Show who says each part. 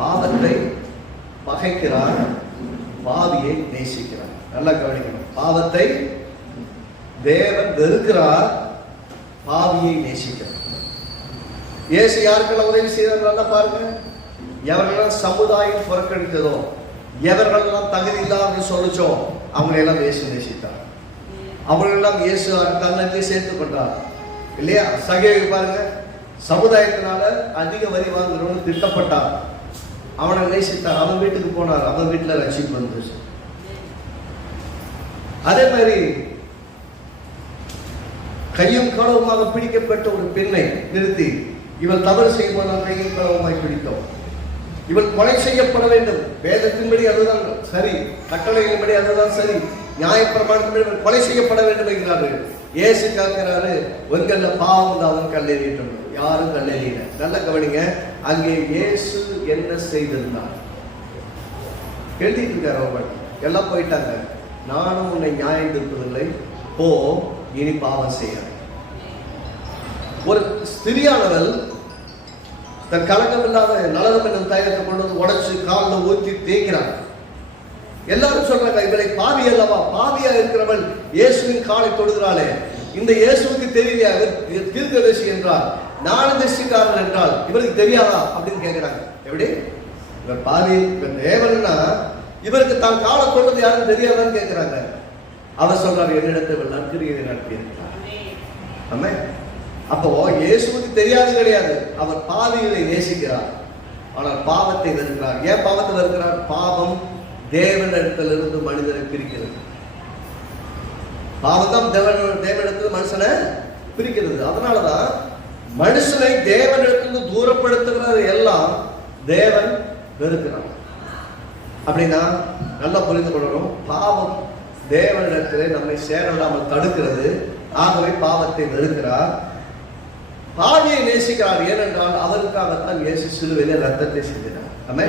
Speaker 1: பாவத்தை பகைக்கிறார் பாவியை நேசிக்கிறார். நல்லா கவனிக்கணும். பாவத்தை தேவன் வெறுக்கிறார் பாவியை நேசிக்கிறார். இயேசு யாருக்கெல்லாம் உதவி செய்தார் பாருங்க. எவர்களெல்லாம் சமுதாயம் புறக்கணித்ததோ எவர்களெல்லாம் தகுதி இல்லாமல் சொல்லிச்சோ அவங்களெல்லாம் இயேசு நேசித்தார். அவங்களெல்லாம் இயேசு தன்னிலே சேர்த்து கொண்டார். இல்லையா? சகேவி பாருங்க சமுதாயத்தினால அதிக வரி வாங்குறவனு திட்டப்பட்டார் அவனை நேசித்தார். அவன் வீட்டுக்கு போனார். அவன் வீட்டுல ரட்சிப்பு வந்துச்சு அதே மாதிரி கையும் களவுமாக பிடிக்கப்பட்ட ஒரு பெண்ணை நிறுத்தி இவள் தவறு செய்யும்போது நாம் கையும் களவுமாய் பிடித்தோம். இவள் கொலை செய்யப்பட வேண்டும். வேதத்தின்படி அதுதான். சரி. கட்டளையின்படி அதுதான் சரி. நியாயப்பிரமாணத்தின் கொலை செய்யப்பட வேண்டும் என்கிறார்கள். இயேசு கேட்கிறாரு உங்கள பாவம் தான் கல்லெறியிட்டோம். யாரும் கல்லெறியில. நல்ல கவனிங்க. அங்கே இயேசு என்ன செய்திருந்தார்? எழுதிட்டு இருக்கார் அவர் எல்லாம் போயிட்டாங்க. நானும் உன்னை நியாயம் திருப்பதில்லை போ இனி பாவம் செய்ய ஒரு ஸ்திரியானவள் தன் கலக்கம் இல்லாத நலகம் என்னும் தயாரத்தை கொண்டு வந்து உடைச்சு காலில் ஊற்றி தேய்க்கிறாங்க. எல்லாரும் சொல்றாங்க இவளை பாவி அல்லவா? பாவியா இருக்கிறவள் இயேசுவின் காலை தொடுகிறாளே இந்த இயேசுவுக்கு தெரியலையா இவர் தீர்க்கதரிசி என்றால் ஞானதர்சிக்காரன் என்றால் இவருக்கு தெரியாதா? அப்படின்னு கேட்கிறாங்க எப்படி? இவர் பாவி இவர் தேவன்னா இவருக்கு தான் காலை தொடுறது யாரும் தெரியாதான்னு கேட்கிறாங்க அவர் சொல்றாரு என்னிடத்தை இவள் நற்கிரியை நடத்தியிருக்கிறார். ஆமே அப்போ இயேசுவுக்கு தெரியாது கிடையாது. அவர் பாவிகளை நேசிக்கிறார். ஆனால் பாவத்தை வெறுக்கிறார். ஏன் பாவத்தை வெறுக்கிறார்? பாவம் தேவனிடத்திலிருந்து மனிதனை பிரிக்கிறது. பாவம் தான் தேவன் தேவனிடத்தில் மனுஷனை பிரிக்கிறது. அதனால தான் மனுஷனை தேவனிடத்திலிருந்து தூரப்படுத்துகிறது எல்லாம் தேவன் வெறுக்கிறான் அப்படின்னா நல்லா புரிந்து கொள்ளணும். பாவம் தேவனிடத்திலே நம்மை சேர தடுக்கிறது. ஆகவே பாவத்தை வெறுக்கிறார். பாவியை நேசிக்கிறார். ஏனென்றால் அவருக்காகத்தான் இயேசு சிலுவையிலே ரத்தத்தை செஞ்சினார்